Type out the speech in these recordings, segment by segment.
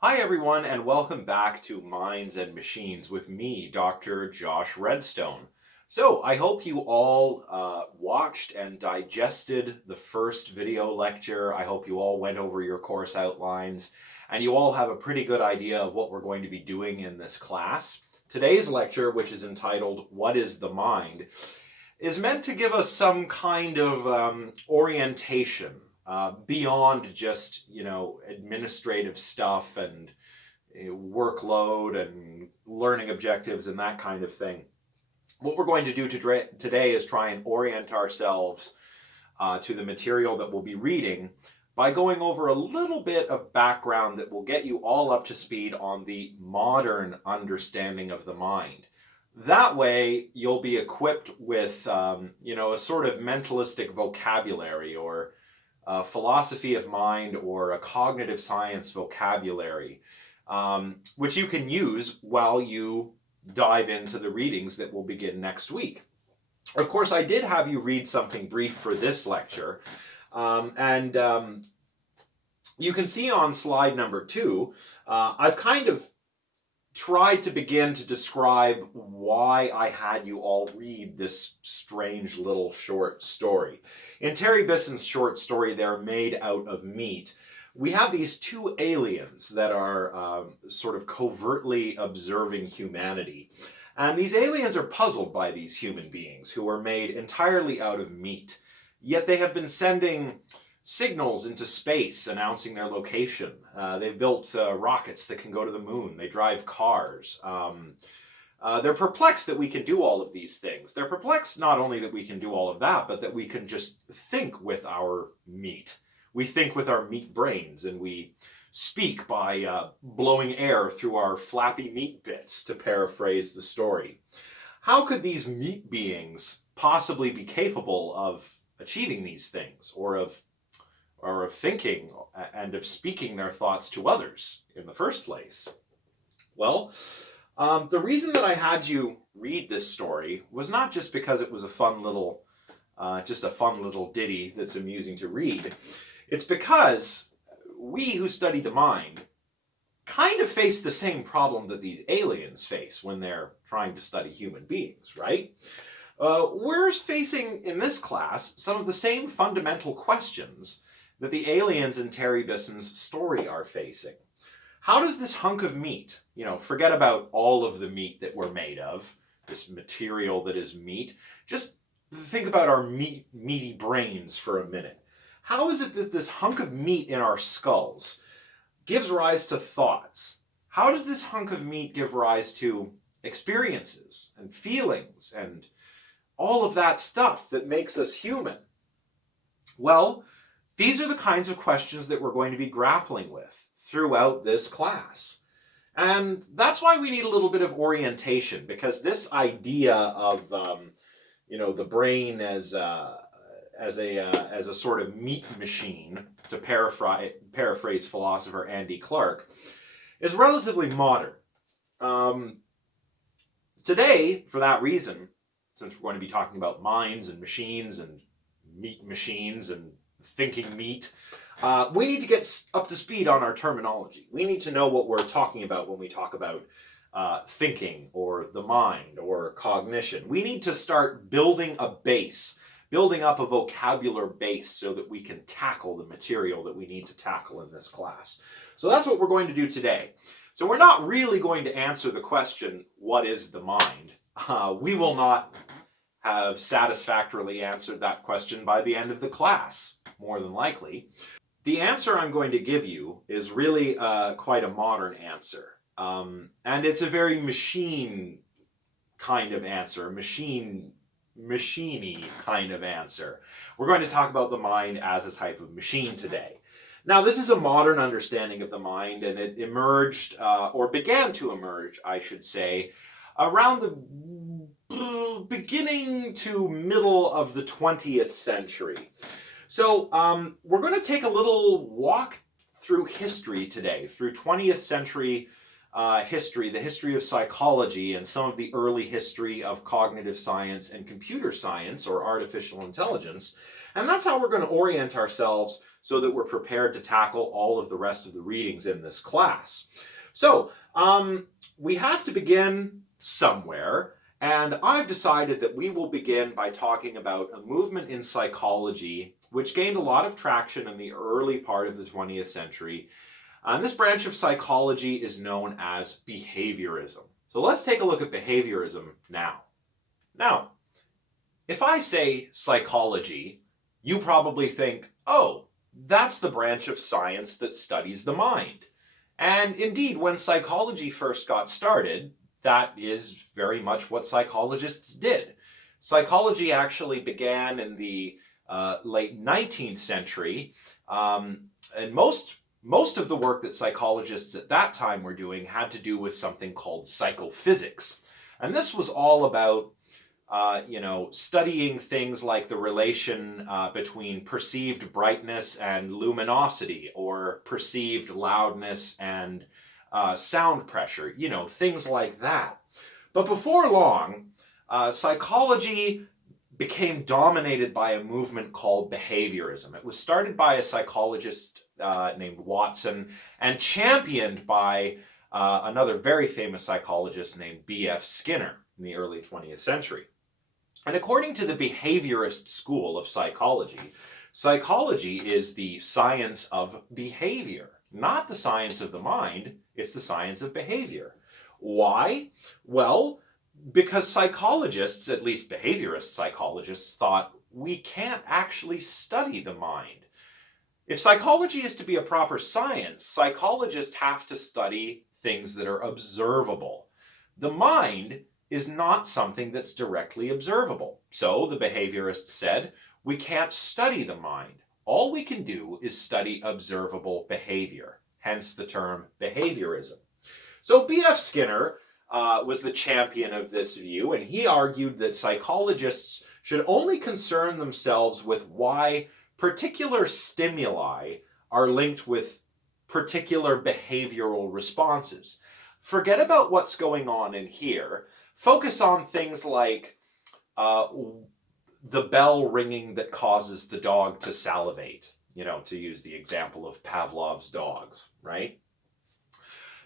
Hi everyone, and welcome back to Minds and Machines with me, Dr. Josh Redstone. So I hope you all watched and digested the first video lecture. I hope you all went over your course outlines and you all have a pretty good idea of what we're going to be doing in this class. Today's lecture, which is entitled What is the Mind, is meant to give us some kind of orientation beyond just, administrative stuff and workload and learning objectives and that kind of thing. What we're going to do today is try and orient ourselves to the material that we'll be reading by going over a little bit of background that will get you all up to speed on the modern understanding of the mind. That way, you'll be equipped with, a sort of mentalistic vocabulary or a philosophy of mind or a cognitive science vocabulary, which you can use while you dive into the readings that will begin next week. Of course, I did have you read something brief for this lecture, and you can see on slide number 2, I've kind of tried to begin to describe why I had you all read this strange little short story. In Terry Bisson's short story, They're Made Out of Meat, we have these two aliens that are sort of covertly observing humanity. And these aliens are puzzled by these human beings who are made entirely out of meat. Yet they have been sending signals into space announcing their location. They've built rockets that can go to the moon. They drive cars. They're perplexed that we can do all of these things. They're perplexed not only that we can do all of that, but that we can just think with our meat. We think with our meat brains, and we speak by blowing air through our flappy meat bits, to paraphrase the story. How could these meat beings possibly be capable of achieving these things, or of thinking and of speaking their thoughts to others in the first place? Well, the reason that I had you read this story was not just because it was a fun little ditty that's amusing to read. It's because we who study the mind kind of face the same problem that these aliens face when they're trying to study human beings, right? We're facing in this class some of the same fundamental questions that the aliens in Terry Bisson's story are facing. How does this hunk of meat, forget about all of the meat that we're made of, this material that is meat, just think about our meaty brains for a minute. How is it that this hunk of meat in our skulls gives rise to thoughts? How does this hunk of meat give rise to experiences and feelings and all of that stuff that makes us human? Well, these are the kinds of questions that we're going to be grappling with throughout this class. And that's why we need a little bit of orientation, because this idea of, the brain as a sort of meat machine, to paraphrase philosopher Andy Clark, is relatively modern. Today, for that reason, since we're going to be talking about minds and machines and meat machines and thinking meat, we need to get up to speed on our terminology. We need to know what we're talking about when we talk about thinking or the mind or cognition. We need to start building a base, building up a vocabulary base so that we can tackle the material that we need to tackle in this class. So that's what we're going to do today. So we're not really going to answer the question, what is the mind? We will not have satisfactorily answered that question by the end of the class, more than likely. The answer I'm going to give you is really quite a modern answer. And it's a very machine kind of answer, machine-y kind of answer. We're going to talk about the mind as a type of machine today. Now, this is a modern understanding of the mind, and it emerged, or began to emerge, I should say, around the beginning to middle of the 20th century. So we're going to take a little walk through history today, through 20th century history, the history of psychology, and some of the early history of cognitive science and computer science, or artificial intelligence. And that's how we're going to orient ourselves so that we're prepared to tackle all of the rest of the readings in this class. So we have to begin somewhere, and I've decided that we will begin by talking about a movement in psychology which gained a lot of traction in the early part of the 20th century. And this branch of psychology is known as behaviorism. So let's take a look at behaviorism now. Now, if I say psychology, you probably think, oh, that's the branch of science that studies the mind. And indeed, when psychology first got started, that is very much what psychologists did. Psychology actually began in the late 19th century, and most of the work that psychologists at that time were doing had to do with something called psychophysics. And this was all about studying things like the relation between perceived brightness and luminosity, or perceived loudness and sound pressure, things like that. But before long, psychology became dominated by a movement called behaviorism. It was started by a psychologist named Watson and championed by another very famous psychologist named B.F. Skinner in the early 20th century. And according to the behaviorist school of psychology, psychology is the science of behavior, not the science of the mind. It's the science of behavior. Why? Well, because psychologists, at least behaviorist psychologists, thought we can't actually study the mind. If psychology is to be a proper science, psychologists have to study things that are observable. The mind is not something that's directly observable. So the behaviorists said, we can't study the mind. All we can do is study observable behavior, hence the term behaviorism. So B.F. Skinner was the champion of this view, and he argued that psychologists should only concern themselves with why particular stimuli are linked with particular behavioral responses. Forget about what's going on in here. Focus on things like the bell ringing that causes the dog to salivate, to use the example of Pavlov's dogs, right?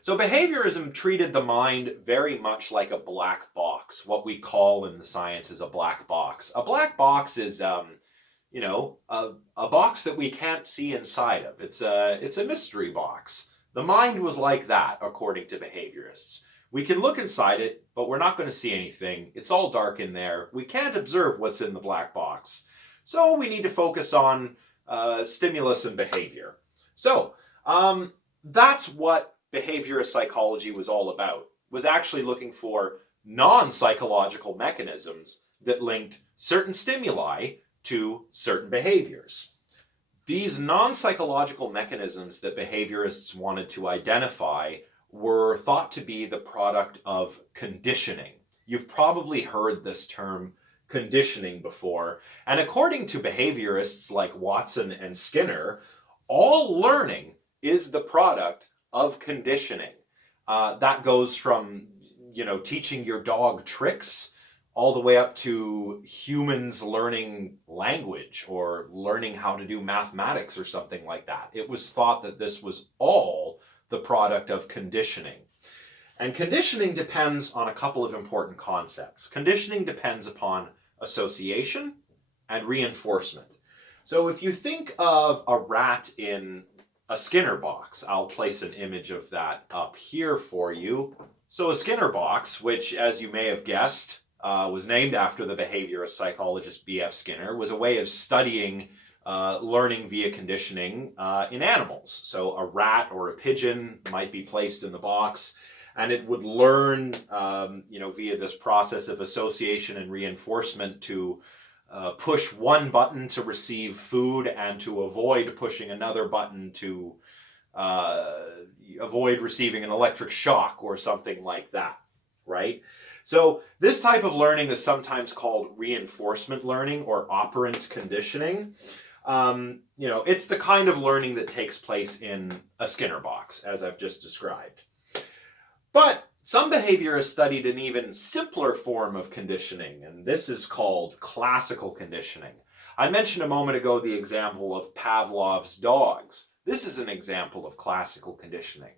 So behaviorism treated the mind very much like a black box, what we call in the science is a black box. A black box is, a box that we can't see inside of. It's a mystery box. The mind was like that, according to behaviorists. We can look inside it, but we're not going to see anything. It's all dark in there. We can't observe what's in the black box. So we need to focus on stimulus and behavior. So that's what behaviorist psychology was all about, was actually looking for non-psychological mechanisms that linked certain stimuli to certain behaviors. These non-psychological mechanisms that behaviorists wanted to identify were thought to be the product of conditioning. You've probably heard this term conditioning before, and according to behaviorists like Watson and Skinner, all learning is the product of conditioning. That goes from, teaching your dog tricks all the way up to humans learning language or learning how to do mathematics or something like that. It was thought that this was all the product of conditioning. And conditioning depends on a couple of important concepts. Conditioning depends upon association and reinforcement. So if you think of a rat in a Skinner box, I'll place an image of that up here for you. So a Skinner box, which as you may have guessed, was named after the behaviorist psychologist B.F. Skinner, was a way of studying learning via conditioning in animals. So a rat or a pigeon might be placed in the box, and it would learn, via this process of association and reinforcement to push one button to receive food and to avoid pushing another button to avoid receiving an electric shock or something like that, right? So this type of learning is sometimes called reinforcement learning or operant conditioning. It's the kind of learning that takes place in a Skinner box, as I've just described. But some behaviorists studied an even simpler form of conditioning, and this is called classical conditioning. I mentioned a moment ago the example of Pavlov's dogs. This is an example of classical conditioning.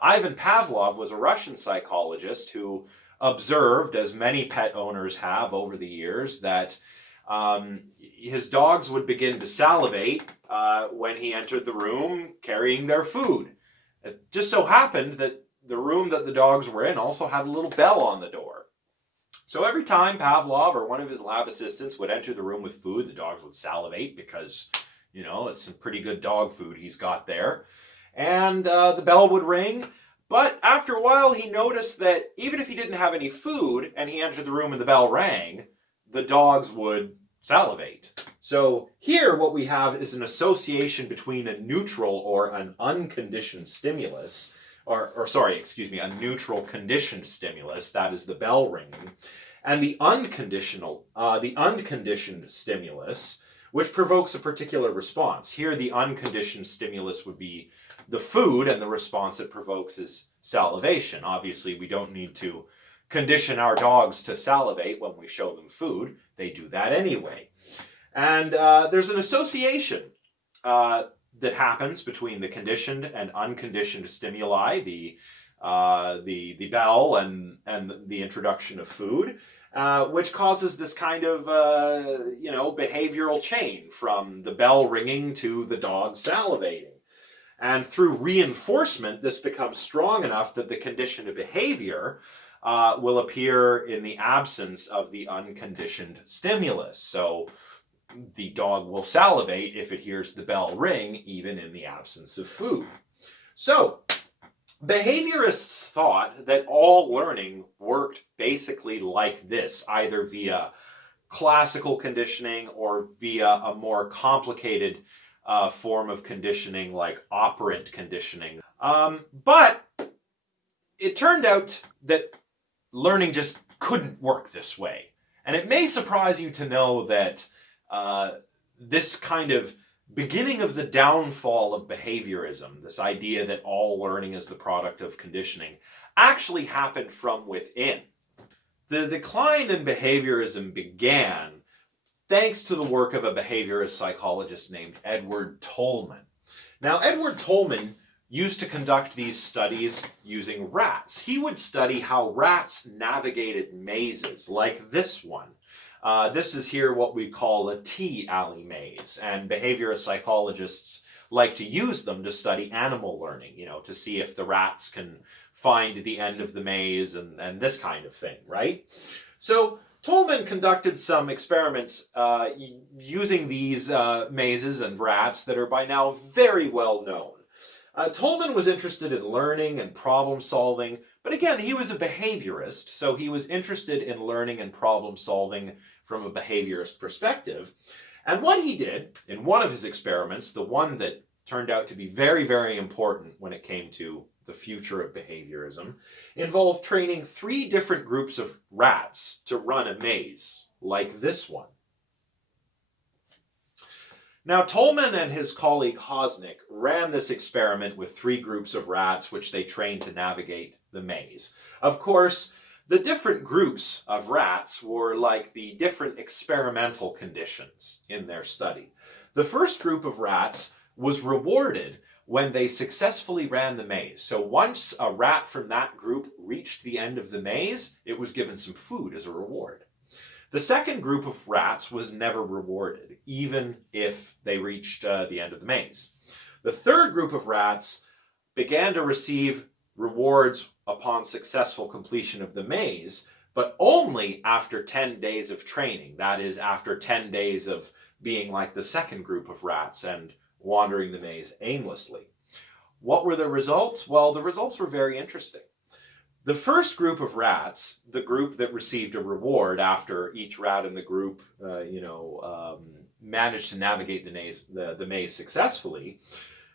Ivan Pavlov was a Russian psychologist who observed, as many pet owners have over the years, that his dogs would begin to salivate when he entered the room carrying their food. It just so happened that the room that the dogs were in also had a little bell on the door. So every time Pavlov or one of his lab assistants would enter the room with food, the dogs would salivate because, you know, it's some pretty good dog food he's got there. And the bell would ring. But after a while, he noticed that even if he didn't have any food and he entered the room and the bell rang, the dogs would salivate. So here what we have is an association between a neutral or an unconditioned stimulus, a neutral conditioned stimulus, that is the bell ringing, and the unconditioned stimulus, which provokes a particular response. Here the unconditioned stimulus would be the food, and the response it provokes is salivation. Obviously, we don't need to condition our dogs to salivate when we show them food. They do that anyway. And there's an association that happens between the conditioned and unconditioned stimuli, the bell and the introduction of food, which causes this kind of behavioral chain from the bell ringing to the dog salivating. And through reinforcement, this becomes strong enough that the conditioned behavior will appear in the absence of the unconditioned stimulus. So the dog will salivate if it hears the bell ring, even in the absence of food. So behaviorists thought that all learning worked basically like this, either via classical conditioning or via a more complicated form of conditioning like operant conditioning. But it turned out that learning just couldn't work this way. And it may surprise you to know that this kind of beginning of the downfall of behaviorism, this idea that all learning is the product of conditioning, actually happened from within. The decline in behaviorism began thanks to the work of a behaviorist psychologist named Edward Tolman. Now, Edward Tolman used to conduct these studies using rats. He would study how rats navigated mazes like this one. This is here what we call a T-alley maze, and behaviorist psychologists like to use them to study animal learning, to see if the rats can find the end of the maze and this kind of thing, right? So Tolman conducted some experiments using these mazes and rats that are by now very well known. Tolman was interested in learning and problem solving, but again, he was a behaviorist, so he was interested in learning and problem solving from a behaviorist perspective. And what he did in one of his experiments, the one that turned out to be very, very important when it came to the future of behaviorism, involved training 3 different groups of rats to run a maze, like this one. Now, Tolman and his colleague Hosnick ran this experiment with 3 groups of rats, which they trained to navigate the maze. Of course, the different groups of rats were like the different experimental conditions in their study. The first group of rats was rewarded when they successfully ran the maze. So once a rat from that group reached the end of the maze, it was given some food as a reward. The second group of rats was never rewarded, even if they reached the end of the maze. The third group of rats began to receive rewards upon successful completion of the maze, but only after 10 days of training. That is, after 10 days of being like the second group of rats and wandering the maze aimlessly. What were the results? Well, the results were very interesting. The first group of rats, the group that received a reward after each rat in the group, managed to navigate the maze successfully,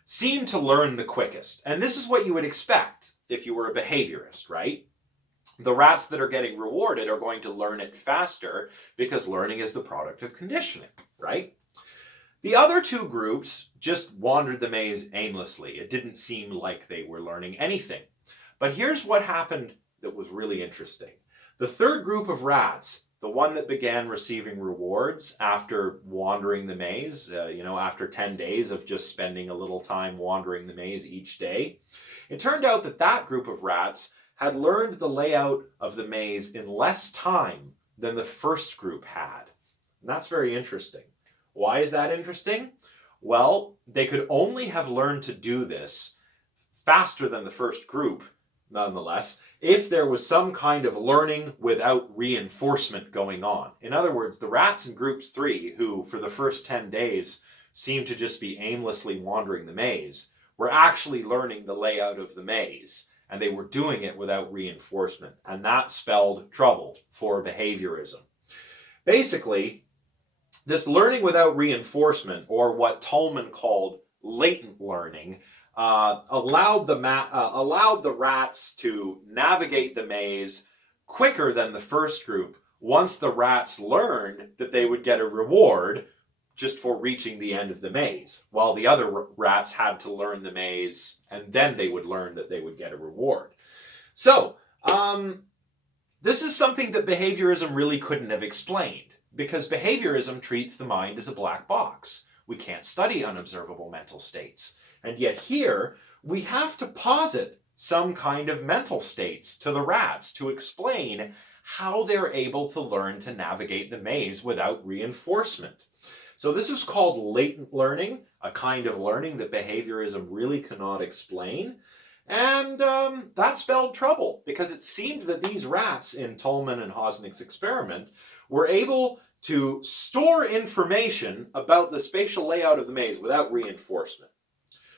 seemed to learn the quickest. And this is what you would expect if you were a behaviorist, right? The rats that are getting rewarded are going to learn it faster because learning is the product of conditioning, right? The other 2 groups just wandered the maze aimlessly. It didn't seem like they were learning anything. But here's what happened that was really interesting. The third group of rats the one that began receiving rewards after wandering the maze, after 10 days of just spending a little time wandering the maze each day, it turned out that that group of rats had learned the layout of the maze in less time than the first group had. And that's very interesting. Why is that interesting? Well, they could only have learned to do this faster than the first group, nonetheless, if there was some kind of learning without reinforcement going on. In other words, the rats in groups 3, who for the first 10 days seemed to just be aimlessly wandering the maze, were actually learning the layout of the maze, and they were doing it without reinforcement, and that spelled trouble for behaviorism. Basically, this learning without reinforcement, or what Tolman called latent learning, allowed the rats to navigate the maze quicker than the first group once the rats learned that they would get a reward just for reaching the end of the maze, while the other rats had to learn the maze and then they would learn that they would get a reward. So, this is something that behaviorism really couldn't have explained, because behaviorism treats the mind as a black box. We can't study unobservable mental states. And yet here, we have to posit some kind of mental states to the rats to explain how they're able to learn to navigate the maze without reinforcement. So this is called latent learning, a kind of learning that behaviorism really cannot explain. And that spelled trouble, because it seemed that these rats in Tolman and Hosnick's experiment were able to store information about the spatial layout of the maze without reinforcement.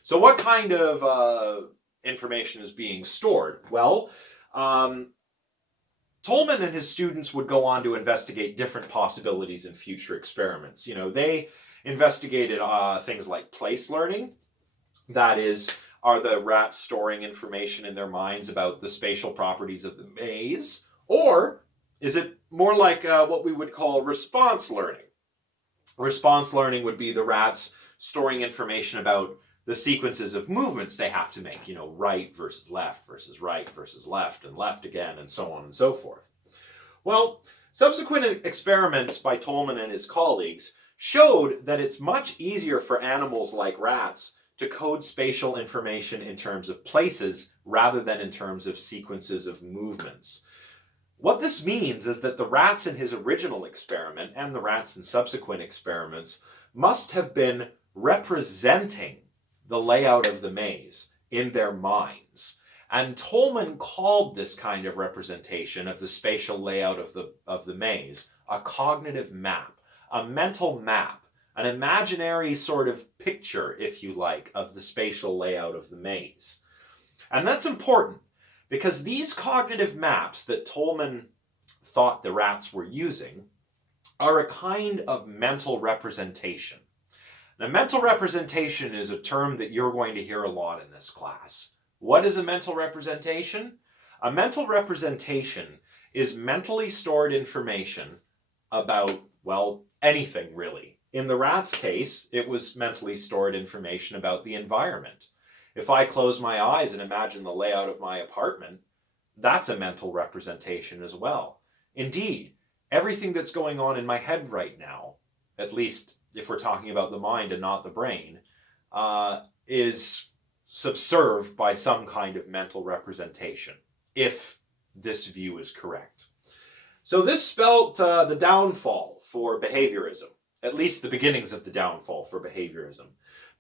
So what kind of information is being stored? Well, Tolman and his students would go on to investigate different possibilities in future experiments. They investigated things like place learning. That is, are the rats storing information in their minds about the spatial properties of the maze? Or is it more like what we would call response learning? Response learning would be the rats storing information about the sequences of movements they have to make, right versus left versus right versus left and left again, and so on and so forth. Well, subsequent experiments by Tolman and his colleagues showed that it's much easier for animals like rats to code spatial information in terms of places rather than in terms of sequences of movements. What this means is that the rats in his original experiment and the rats in subsequent experiments must have been representing the layout of the maze in their minds. And Tolman called this kind of representation of the spatial layout of the maze a cognitive map, a mental map, an imaginary sort of picture, if you like, of the spatial layout of the maze. And that's important, because these cognitive maps that Tolman thought the rats were using are a kind of mental representation. Now, mental representation is a term that you're going to hear a lot in this class. What is a mental representation? A mental representation is mentally stored information about, well, anything really. In the rat's case, it was mentally stored information about the environment. If I close my eyes and imagine the layout of my apartment, that's a mental representation as well. Indeed, everything that's going on in my head right now, at least if we're talking about the mind and not the brain, is subserved by some kind of mental representation, if this view is correct. So this spelled the downfall for behaviorism, at least the beginnings of the downfall for behaviorism.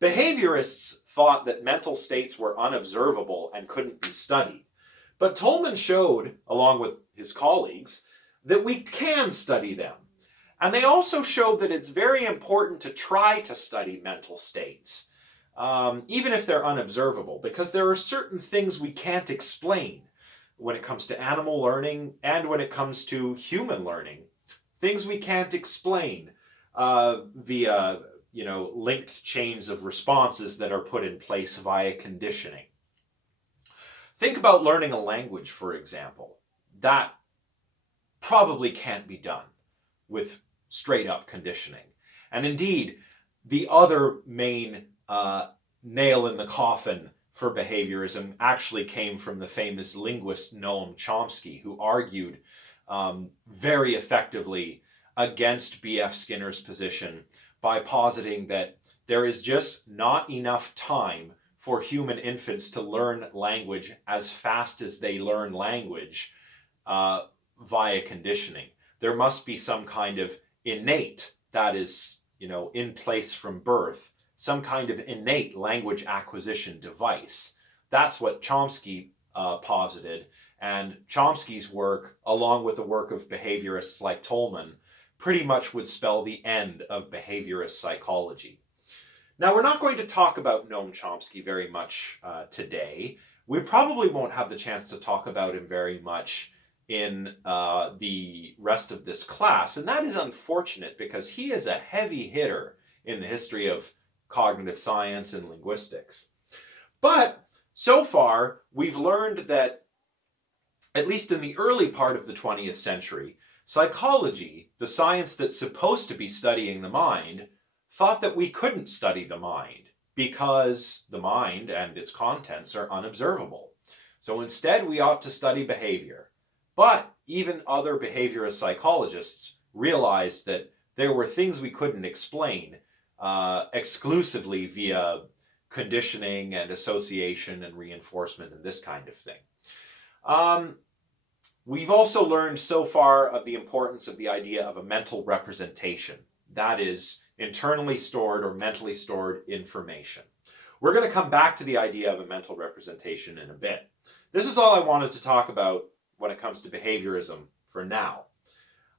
Behaviorists thought that mental states were unobservable and couldn't be studied. But Tolman showed, along with his colleagues, that we can study them. And they also showed that it's very important to try to study mental states, even if they're unobservable, because there are certain things we can't explain when it comes to animal learning and when it comes to human learning. Things we can't explain via linked chains of responses that are put in place via conditioning. Think about learning a language, for example. That probably can't be done with straight up conditioning. And indeed, the other main nail in the coffin for behaviorism actually came from the famous linguist Noam Chomsky, who argued very effectively against B.F. Skinner's position by positing that there is just not enough time for human infants to learn language as fast as they learn language via conditioning. There must be some kind of innate, that is, in place from birth, some kind of innate language acquisition device. That's what Chomsky posited, and Chomsky's work, along with the work of behaviorists like Tolman, pretty much would spell the end of behaviorist psychology. Now, we're not going to talk about Noam Chomsky very much today. We probably won't have the chance to talk about him very much in the rest of this class, and that is unfortunate because he is a heavy hitter in the history of cognitive science and linguistics. But so far, we've learned that, at least in the early part of the 20th century, psychology, the science that's supposed to be studying the mind, thought that we couldn't study the mind because the mind and its contents are unobservable. So instead, we ought to study behavior. But even other behaviorist psychologists realized that there were things we couldn't explain exclusively via conditioning and association and reinforcement and this kind of thing. We've also learned so far of the importance of the idea of a mental representation. That is, internally stored or mentally stored information. We're going to come back to the idea of a mental representation in a bit. This is all I wanted to talk about when it comes to behaviorism for now.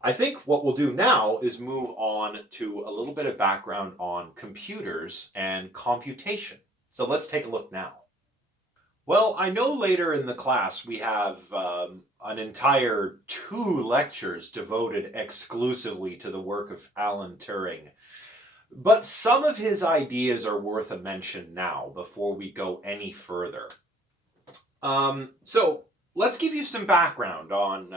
I think what we'll do now is move on to a little bit of background on computers and computation. So let's take a look now. Well, I know later in the class we have an entire 2 lectures devoted exclusively to the work of Alan Turing. But some of his ideas are worth a mention now before we go any further. So let's give you some background on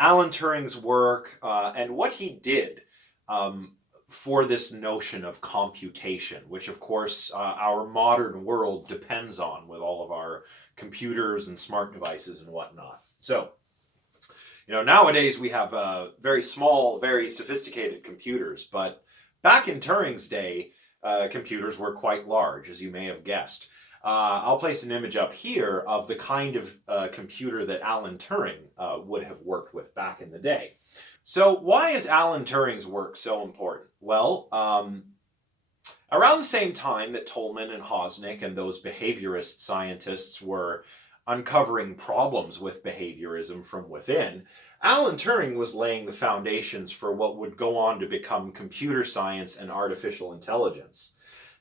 Alan Turing's work and what he did for this notion of computation, which of course our modern world depends on with all of our computers and smart devices and whatnot. So, nowadays we have very small, very sophisticated computers, but back in Turing's day, computers were quite large, as you may have guessed. I'll place an image up here of the kind of computer that Alan Turing would have worked with back in the day. So why is Alan Turing's work so important? Well, around the same time that Tolman and Hosnick and those behaviorist scientists were uncovering problems with behaviorism from within, Alan Turing was laying the foundations for what would go on to become computer science and artificial intelligence.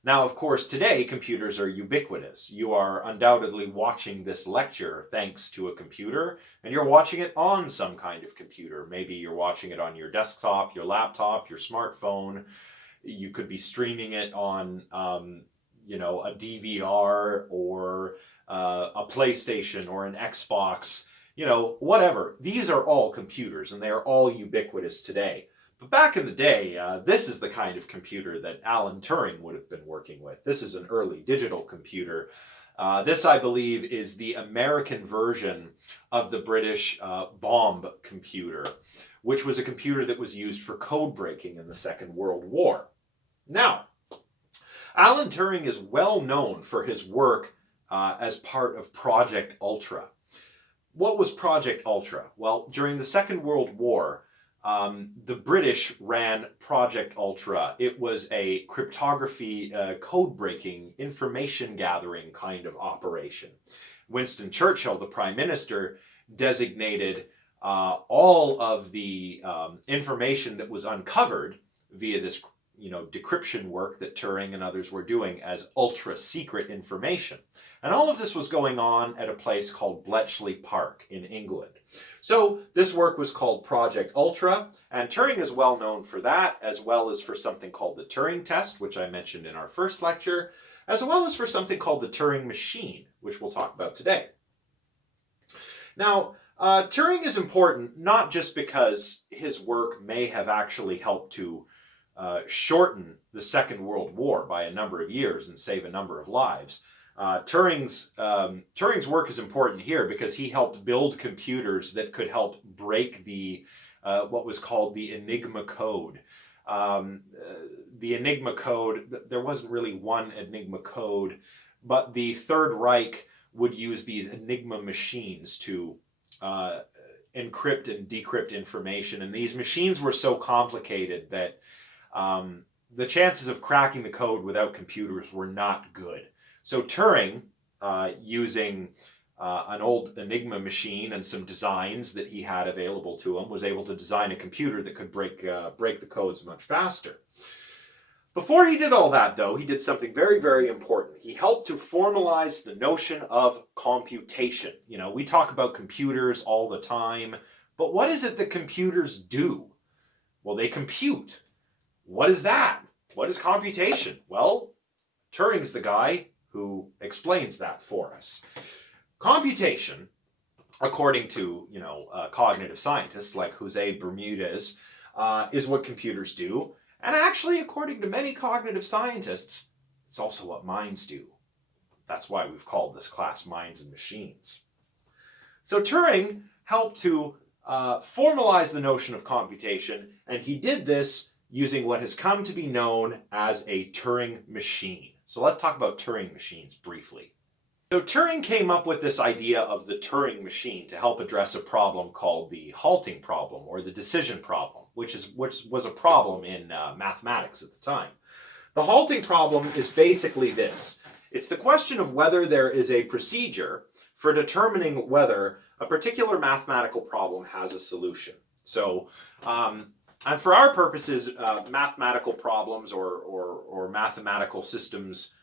Now, of course, today computers are ubiquitous. You are undoubtedly watching this lecture thanks to a computer, and you're watching it on some kind of computer. Maybe you're watching it on your desktop, your laptop, your smartphone. You could be streaming it on, a DVR or a PlayStation or an Xbox, whatever. These are all computers, and they are all ubiquitous today. But back in the day, this is the kind of computer that Alan Turing would have been working with. This is an early digital computer. This, I believe, is the American version of the British bomb computer, which was a computer that was used for code breaking in the Second World War. Now, Alan Turing is well known for his work as part of Project Ultra. What was Project Ultra? Well, during the Second World War, the British ran Project Ultra. It was a cryptography, code-breaking, information-gathering kind of operation. Winston Churchill, the Prime Minister, designated all of the information that was uncovered via this decryption work that Turing and others were doing as ultra-secret information. And all of this was going on at a place called Bletchley Park in England. So this work was called Project Ultra, and Turing is well known for that, as well as for something called the Turing test, which I mentioned in our first lecture, as well as for something called the Turing Machine, which we'll talk about today. Now, Turing is important not just because his work may have actually helped to shorten the Second World War by a number of years and save a number of lives, Turing's work is important here because he helped build computers that could help break the what was called the Enigma code. The Enigma code, there wasn't really one Enigma code, but the Third Reich would use these Enigma machines to encrypt and decrypt information. And these machines were so complicated that the chances of cracking the code without computers were not good. So Turing, using an old Enigma machine and some designs that he had available to him, was able to design a computer that could break the codes much faster. Before he did all that, though, he did something very, very important. He helped to formalize the notion of computation. You know, we talk about computers all the time, but what is it that computers do? Well, they compute. What is that? What is computation? Well, Turing's the guy who explains that for us. Computation, according to, cognitive scientists like Jose Bermudez, is what computers do. And actually, according to many cognitive scientists, it's also what minds do. That's why we've called this class Minds and Machines. So Turing helped to formalize the notion of computation, and he did this using what has come to be known as a Turing machine. So let's talk about Turing machines briefly. So Turing came up with this idea of the Turing machine to help address a problem called the halting problem, or the decision problem, which was a problem in mathematics at the time. The halting problem is basically this. It's the question of whether there is a procedure for determining whether a particular mathematical problem has a solution. So, and for our purposes, mathematical problems or mathematical systems,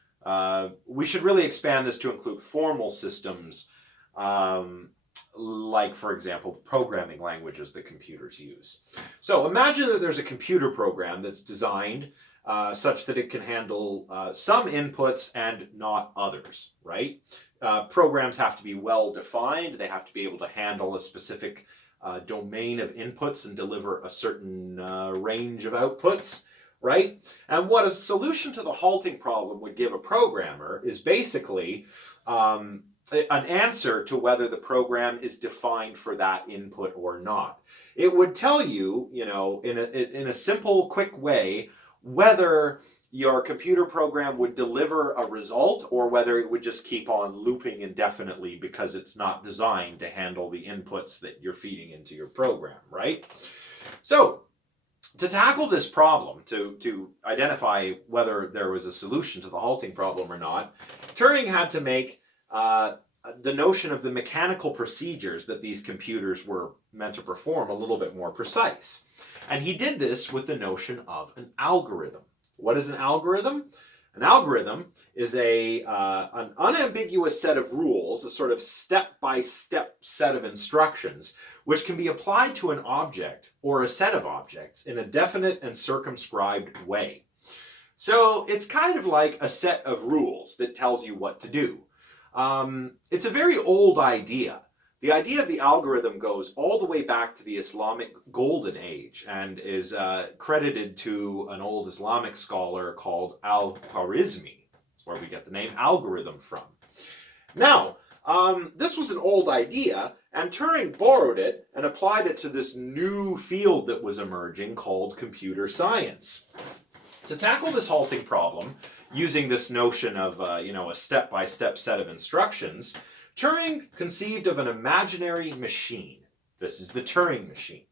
we should really expand this to include formal systems, like, for example, programming languages that computers use. So imagine that there's a computer program that's designed such that it can handle some inputs and not others, right? Programs have to be well defined. They have to be able to handle a specific domain of inputs and deliver a certain range of outputs, right? And what a solution to the halting problem would give a programmer is basically an answer to whether the program is defined for that input or not. It would tell you, in a simple, quick way, whether your computer program would deliver a result or whether it would just keep on looping indefinitely because it's not designed to handle the inputs that you're feeding into your program, right? So, to tackle this problem, to identify whether there was a solution to the halting problem or not, Turing had to make the notion of the mechanical procedures that these computers were meant to perform a little bit more precise. And he did this with the notion of an algorithm. What is an algorithm? An algorithm is an unambiguous set of rules, a sort of step-by-step set of instructions, which can be applied to an object or a set of objects in a definite and circumscribed way. So it's kind of like a set of rules that tells you what to do. It's a very old idea. The idea of the algorithm goes all the way back to the Islamic Golden Age and is credited to an old Islamic scholar called Al-Khwarizmi. That's where we get the name algorithm from. Now, this was an old idea, and Turing borrowed it and applied it to this new field that was emerging called computer science. To tackle this halting problem, using this notion of a step-by-step set of instructions, Turing conceived of an imaginary machine. This is the Turing machine.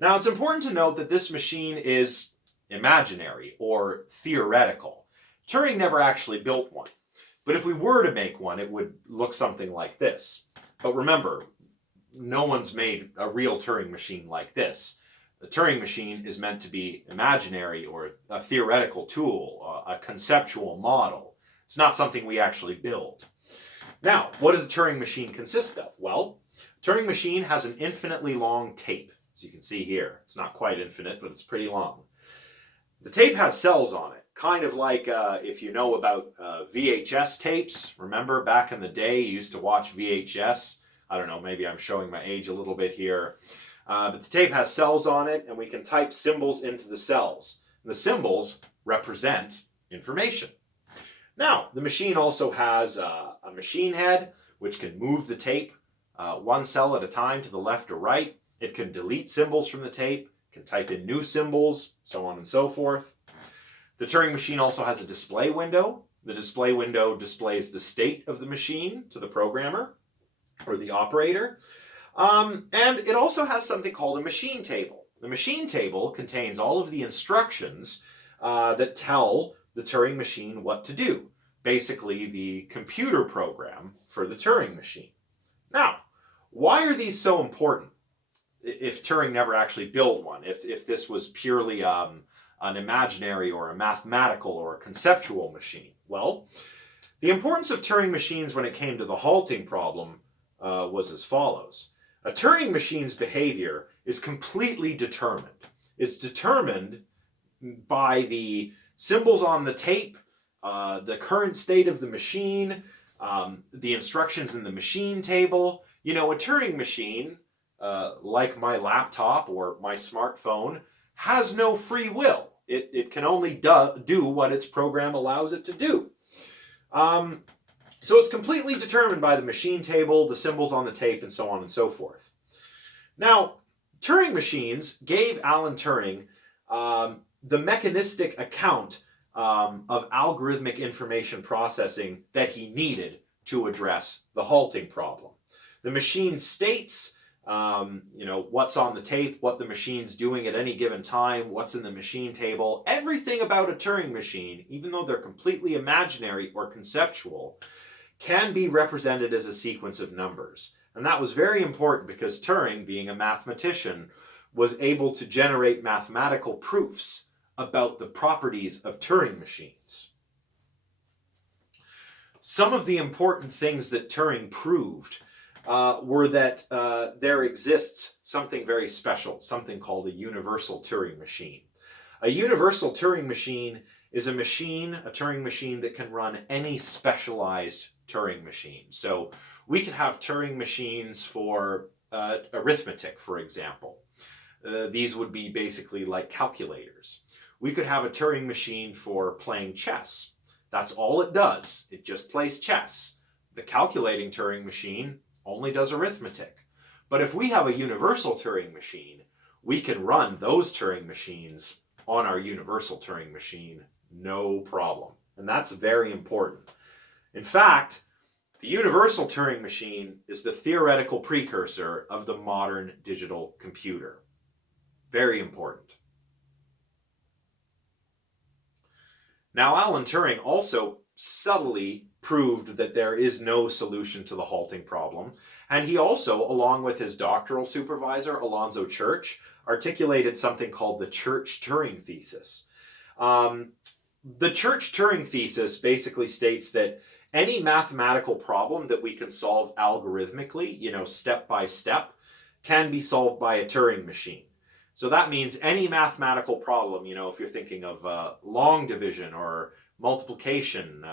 Now, it's important to note that this machine is imaginary or theoretical. Turing never actually built one. But if we were to make one, it would look something like this. But remember, no one's made a real Turing machine like this. The Turing machine is meant to be imaginary or a theoretical tool, a conceptual model. It's not something we actually build. Now, what does a Turing machine consist of? Well, a Turing machine has an infinitely long tape, as you can see here. It's not quite infinite, but it's pretty long. The tape has cells on it, kind of like if you know about VHS tapes. Remember back in the day you used to watch VHS? I don't know, maybe I'm showing my age a little bit here. But the tape has cells on it, and we can type symbols into the cells. And the symbols represent information. Now, the machine also has a machine head, which can move the tape one cell at a time to the left or right. It can delete symbols from the tape, can type in new symbols, so on and so forth. The Turing machine also has a display window. The display window displays the state of the machine to the programmer or the operator. And it also has something called a machine table. The machine table contains all of the instructions that tell the Turing machine what to do. Basically, the computer program for the Turing machine. Now, why are these so important? If Turing never actually built one, if this was purely an imaginary or a mathematical or a conceptual machine? Well, the importance of Turing machines when it came to the halting problem was as follows. A Turing machine's behavior is completely determined. It's determined by the symbols on the tape, the current state of the machine, the instructions in the machine table. You know, a Turing machine, like my laptop or my smartphone, has no free will. It can only do what its program allows it to do. So it's completely determined by the machine table, the symbols on the tape, and so on and so forth. Now, Turing machines gave Alan Turing the mechanistic account of algorithmic information processing that he needed to address the halting problem. The machine states, what's on the tape, what the machine's doing at any given time, what's in the machine table. Everything about a Turing machine, even though they're completely imaginary or conceptual, can be represented as a sequence of numbers. And that was very important because Turing, being a mathematician, was able to generate mathematical proofs about the properties of Turing machines. Some of the important things that Turing proved were that there exists something very special, something called a universal Turing machine. A universal Turing machine is a Turing machine that can run any specialized Turing machine. So we can have Turing machines for arithmetic, for example. These would be basically like calculators. We could have a Turing machine for playing chess. That's all it does. It just plays chess. The calculating Turing machine only does arithmetic. But if we have a universal Turing machine, we can run those Turing machines on our universal Turing machine, no problem. And that's very important. In fact, the universal Turing machine is the theoretical precursor of the modern digital computer. Very important. Now, Alan Turing also subtly proved that there is no solution to the halting problem, and he also, along with his doctoral supervisor, Alonzo Church, articulated something called the Church-Turing Thesis. The Church-Turing Thesis basically states that any mathematical problem that we can solve algorithmically, step by step, can be solved by a Turing machine. So that means any mathematical problem, if you're thinking of long division or multiplication,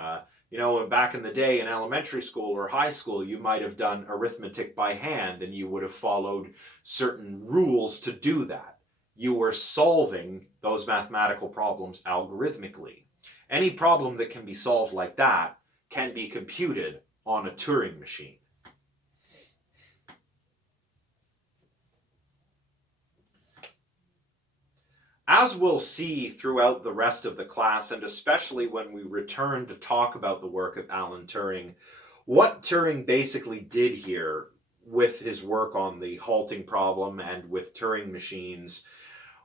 back in the day in elementary school or high school, you might have done arithmetic by hand and you would have followed certain rules to do that. You were solving those mathematical problems algorithmically. Any problem that can be solved like that can be computed on a Turing machine. As we'll see throughout the rest of the class, and especially when we return to talk about the work of Alan Turing, what Turing basically did here with his work on the halting problem and with Turing machines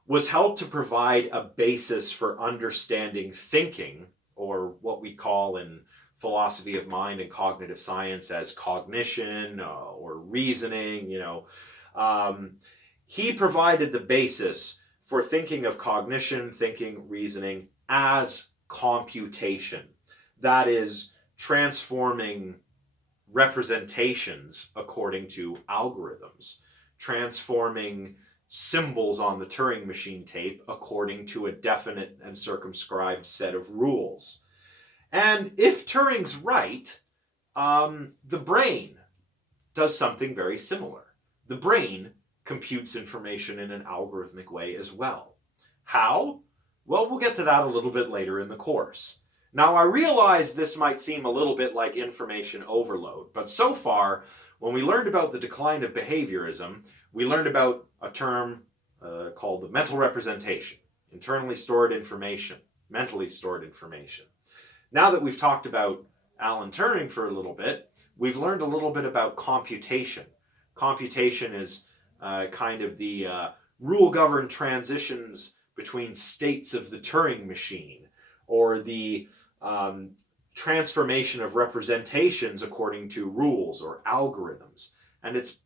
was help to provide a basis for understanding thinking, or what we call in philosophy of mind and cognitive science as cognition or reasoning. He provided the basis for thinking of cognition, thinking, reasoning as computation. That is, transforming representations according to algorithms, transforming symbols on the Turing machine tape according to a definite and circumscribed set of rules. And if Turing's right, the brain does something very similar. The brain computes information in an algorithmic way as well. How? Well, we'll get to that a little bit later in the course. Now, I realize this might seem a little bit like information overload, but so far, when we learned about the decline of behaviorism, we learned about a term called the mental representation, internally stored information, mentally stored information. Now that we've talked about Alan Turing for a little bit, we've learned a little bit about computation. Computation is kind of the rule-governed transitions between states of the Turing machine, or the transformation of representations according to rules or algorithms. And it's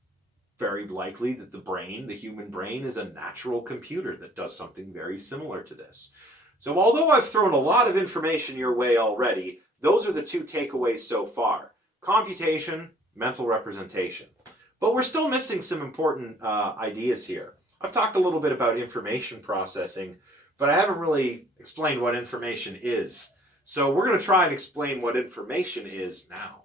very likely that the human brain, is a natural computer that does something very similar to this. So although I've thrown a lot of information your way already, those are the two takeaways so far. Computation, mental representation. But we're still missing some important ideas here. I've talked a little bit about information processing, but I haven't really explained what information is. So we're going to try and explain what information is now.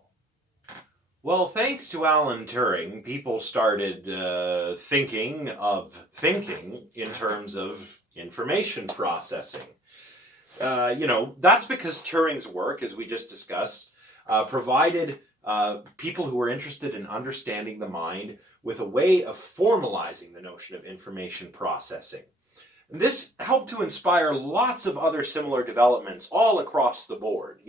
Well, thanks to Alan Turing, people started thinking in terms of information processing. That's because Turing's work, as we just discussed, provided people who were interested in understanding the mind with a way of formalizing the notion of information processing. And this helped to inspire lots of other similar developments all across the board.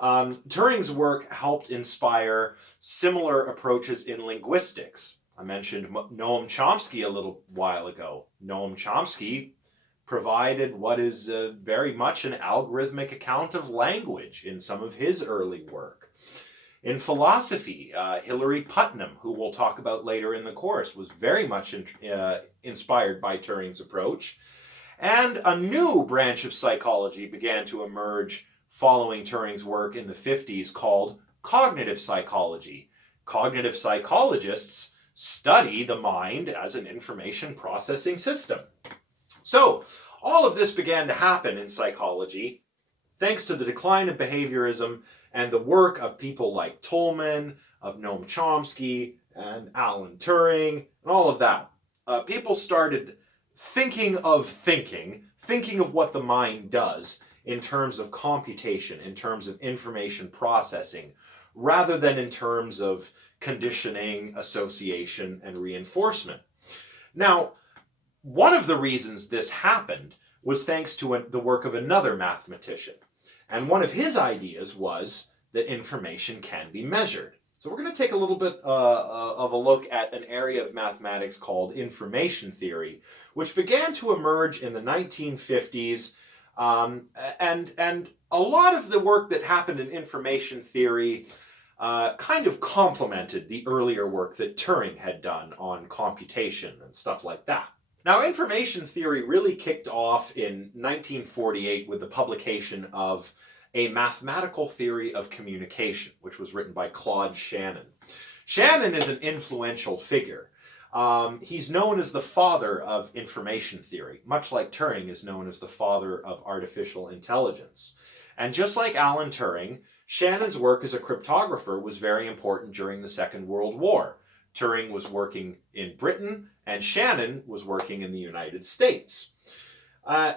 Turing's work helped inspire similar approaches in linguistics. I mentioned Noam Chomsky a little while ago. Noam Chomsky provided what is very much an algorithmic account of language in some of his early work. In philosophy, Hilary Putnam, who we'll talk about later in the course, was very much inspired by Turing's approach. And a new branch of psychology began to emerge following Turing's work in the 50s called cognitive psychology. Cognitive psychologists study the mind as an information processing system. So, all of this began to happen in psychology thanks to the decline of behaviorism and the work of people like Tolman, of Noam Chomsky, and Alan Turing, and all of that. People started thinking of what the mind does in terms of computation, in terms of information processing, rather than in terms of conditioning, association, and reinforcement. Now, one of the reasons this happened was thanks to the work of another mathematician. And one of his ideas was that information can be measured. So we're going to take a little bit of a look at an area of mathematics called information theory, which began to emerge in the 1950s. And a lot of the work that happened in information theory kind of complemented the earlier work that Turing had done on computation and stuff like that. Now, information theory really kicked off in 1948 with the publication of A Mathematical Theory of Communication, which was written by Claude Shannon. Shannon is an influential figure. He's known as the father of information theory, much like Turing is known as the father of artificial intelligence. And just like Alan Turing, Shannon's work as a cryptographer was very important during the Second World War. Turing was working in Britain, and Shannon was working in the United States.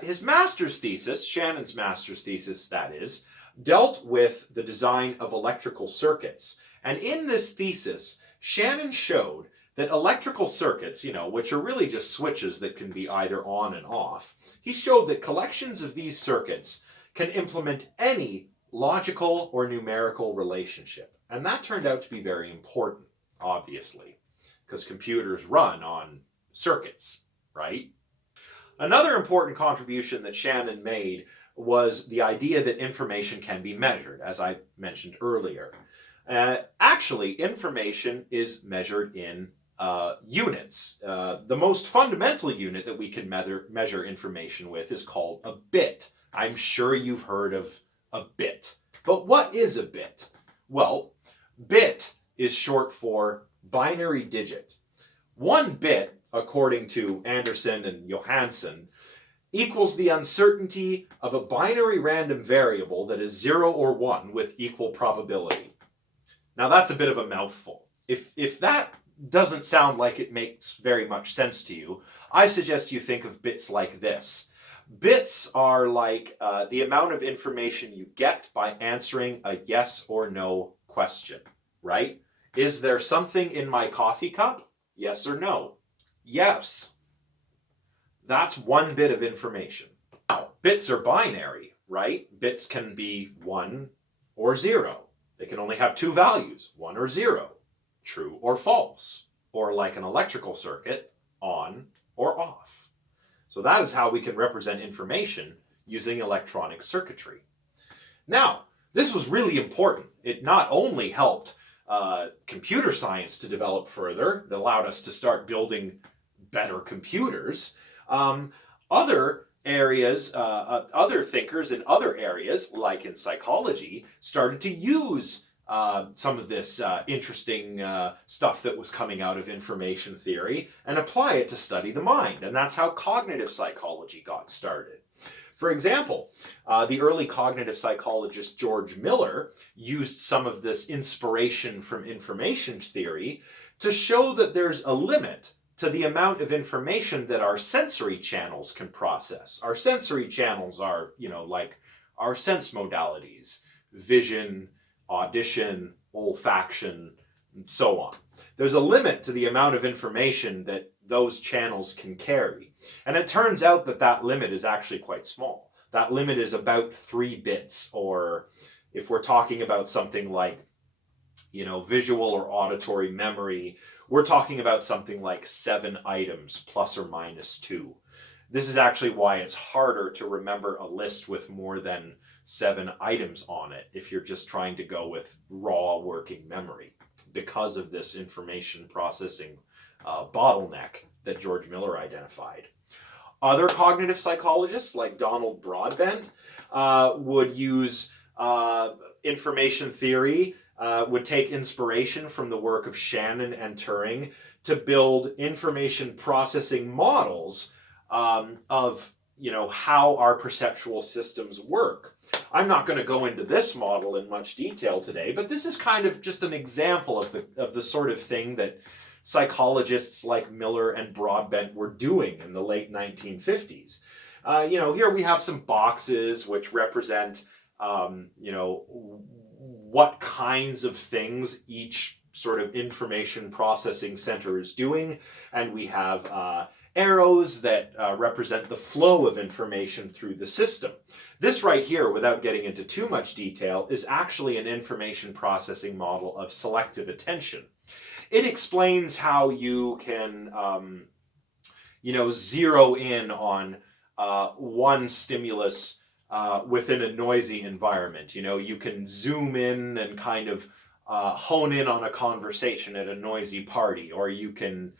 His master's thesis, Shannon's master's thesis that is, dealt with the design of electrical circuits. And in this thesis, Shannon showed that electrical circuits, which are really just switches that can be either on and off, he showed that collections of these circuits can implement any logical or numerical relationship. And that turned out to be very important, obviously, because computers run on circuits, right? Another important contribution that Shannon made was the idea that information can be measured, as I mentioned earlier. Actually, information is measured in units. The most fundamental unit that we can measure information with is called a bit. I'm sure you've heard of a bit. But what is a bit? Well, bit is short for binary digit. One bit, according to Anderson and Johansson, equals the uncertainty of a binary random variable that is 0 or 1 with equal probability. Now that's a bit of a mouthful. If that doesn't sound like it makes very much sense to you, I suggest you think of bits like this. Bits are like the amount of information you get by answering a yes or no question, right? Is there something in my coffee cup? Yes or no? Yes. That's one bit of information. Now, bits are binary, right? Bits can be 1 or 0. They can only have two values, 1 or 0, true or false, or like an electrical circuit, on or off. So that is how we can represent information using electronic circuitry. Now, this was really important. It not only helped computer science to develop further, it allowed us to start building better computers. Other areas, other thinkers in other areas, like in psychology, started to use some of this interesting stuff that was coming out of information theory and apply it to study the mind. And that's how cognitive psychology got started. For example, the early cognitive psychologist George Miller used some of this inspiration from information theory to show that there's a limit to the amount of information that our sensory channels can process. Our sensory channels are, like our sense modalities, vision, audition, olfaction, and so on. There's a limit to the amount of information that those channels can carry. And it turns out that that limit is actually quite small. That limit is about 3 bits, or if we're talking about something like, visual or auditory memory, we're talking about something like 7 items plus or minus 2. This is actually why it's harder to remember a list with more than 7 items on it if you're just trying to go with raw working memory, because of this information processing bottleneck that George Miller identified. Other cognitive psychologists like Donald Broadbent would use information theory, would take inspiration from the work of Shannon and Turing to build information processing models of how our perceptual systems work. I'm not going to go into this model in much detail today, but this is kind of just an example of the sort of thing that psychologists like Miller and Broadbent were doing in the late 1950s. Here we have some boxes which represent, what kinds of things each sort of information processing center is doing, and we have arrows that represent the flow of information through the system. This right here, without getting into too much detail, is actually an information processing model of selective attention. It explains how you can, zero in on one stimulus within a noisy environment. You can zoom in and kind of hone in on a conversation at a noisy party, or you can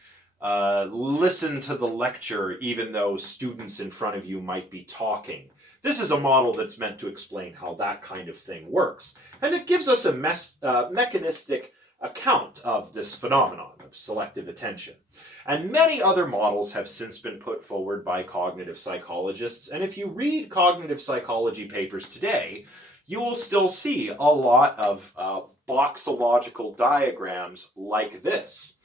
listen to the lecture even though students in front of you might be talking. This is a model that's meant to explain how that kind of thing works. And it gives us a mechanistic account of this phenomenon of selective attention. And many other models have since been put forward by cognitive psychologists. And if you read cognitive psychology papers today, you will still see a lot of boxological diagrams like this.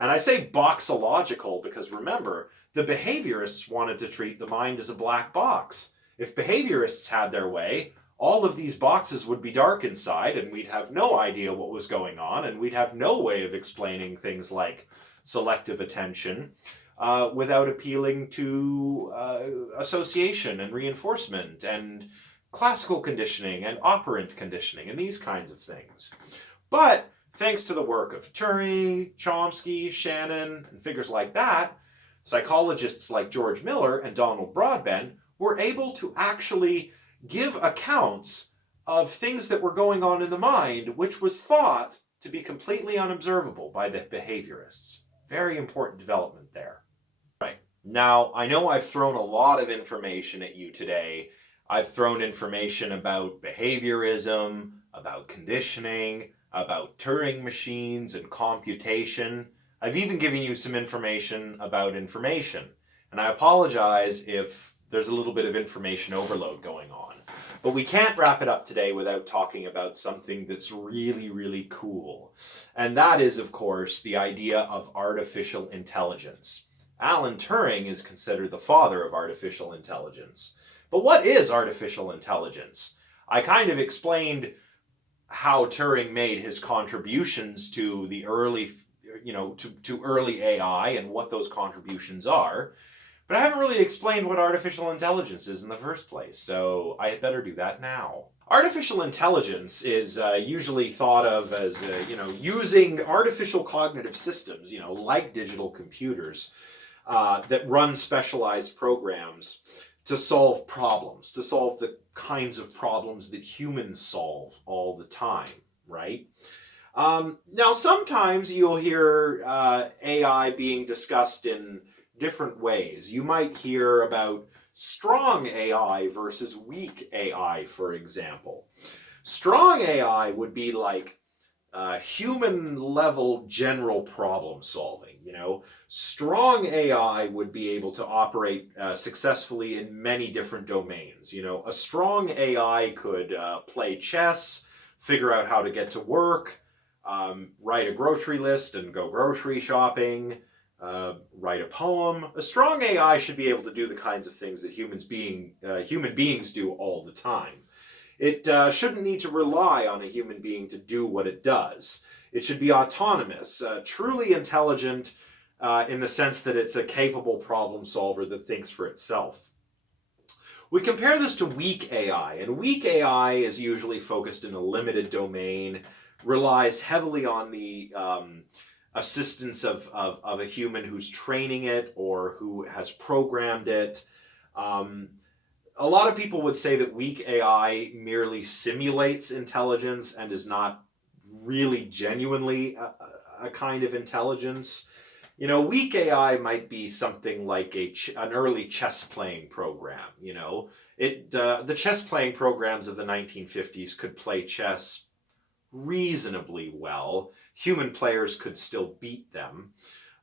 And I say boxological because, remember, the behaviorists wanted to treat the mind as a black box. If behaviorists had their way, all of these boxes would be dark inside, and we'd have no idea what was going on, and we'd have no way of explaining things like selective attention without appealing to association and reinforcement and classical conditioning and operant conditioning and these kinds of things. But thanks to the work of Turing, Chomsky, Shannon, and figures like that, psychologists like George Miller and Donald Broadbent were able to actually give accounts of things that were going on in the mind, which was thought to be completely unobservable by the behaviorists. Very important development there. Right. Now, I know I've thrown a lot of information at you today. I've thrown information about behaviorism, about conditioning, about Turing machines and computation. I've even given you some information about information. And I apologize if there's a little bit of information overload going on. But we can't wrap it up today without talking about something that's really, really cool. And that is, of course, the idea of artificial intelligence. Alan Turing is considered the father of artificial intelligence. But what is artificial intelligence? I kind of explained how Turing made his contributions to the early, to early AI and what those contributions are. But I haven't really explained what artificial intelligence is in the first place, so I had better do that now. Artificial intelligence is usually thought of as, using artificial cognitive systems, like digital computers, that run specialized programs to solve problems, to solve the kinds of problems that humans solve all the time, right? Now, sometimes you'll hear AI being discussed in different ways. You might hear about strong AI versus weak AI, for example. Strong AI would be like human level general problem solving. Strong AI would be able to operate successfully in many different domains. A strong AI could play chess, figure out how to get to work, write a grocery list and go grocery shopping, write a poem. A strong AI should be able to do the kinds of things that human beings do all the time. It shouldn't need to rely on a human being to do what it does. It should be autonomous, truly intelligent in the sense that it's a capable problem solver that thinks for itself. We compare this to weak AI, and weak AI is usually focused in a limited domain, relies heavily on the assistance of a human who's training it or who has programmed it. A lot of people would say that weak AI merely simulates intelligence and is not really genuinely a kind of intelligence. Weak AI might be something like an early chess playing program. The chess playing programs of the 1950s could play chess reasonably well. Human players could still beat them.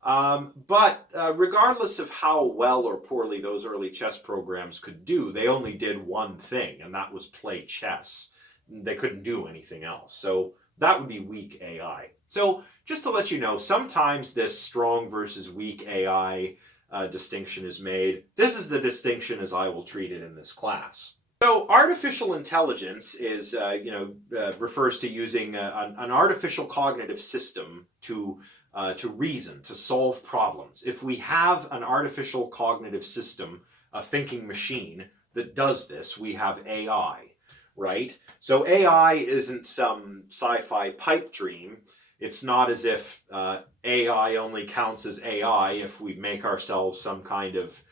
But regardless of how well or poorly those early chess programs could do, they only did one thing, and that was play chess. They couldn't do anything else. So that would be weak AI. So just to let you know, sometimes this strong versus weak AI distinction is made. This is the distinction as I will treat it in this class. So artificial intelligence is, refers to using an artificial cognitive system to reason, to solve problems. If we have an artificial cognitive system, a thinking machine that does this, we have AI, right? So AI isn't some sci-fi pipe dream. It's not as if AI only counts as AI if we make ourselves some kind of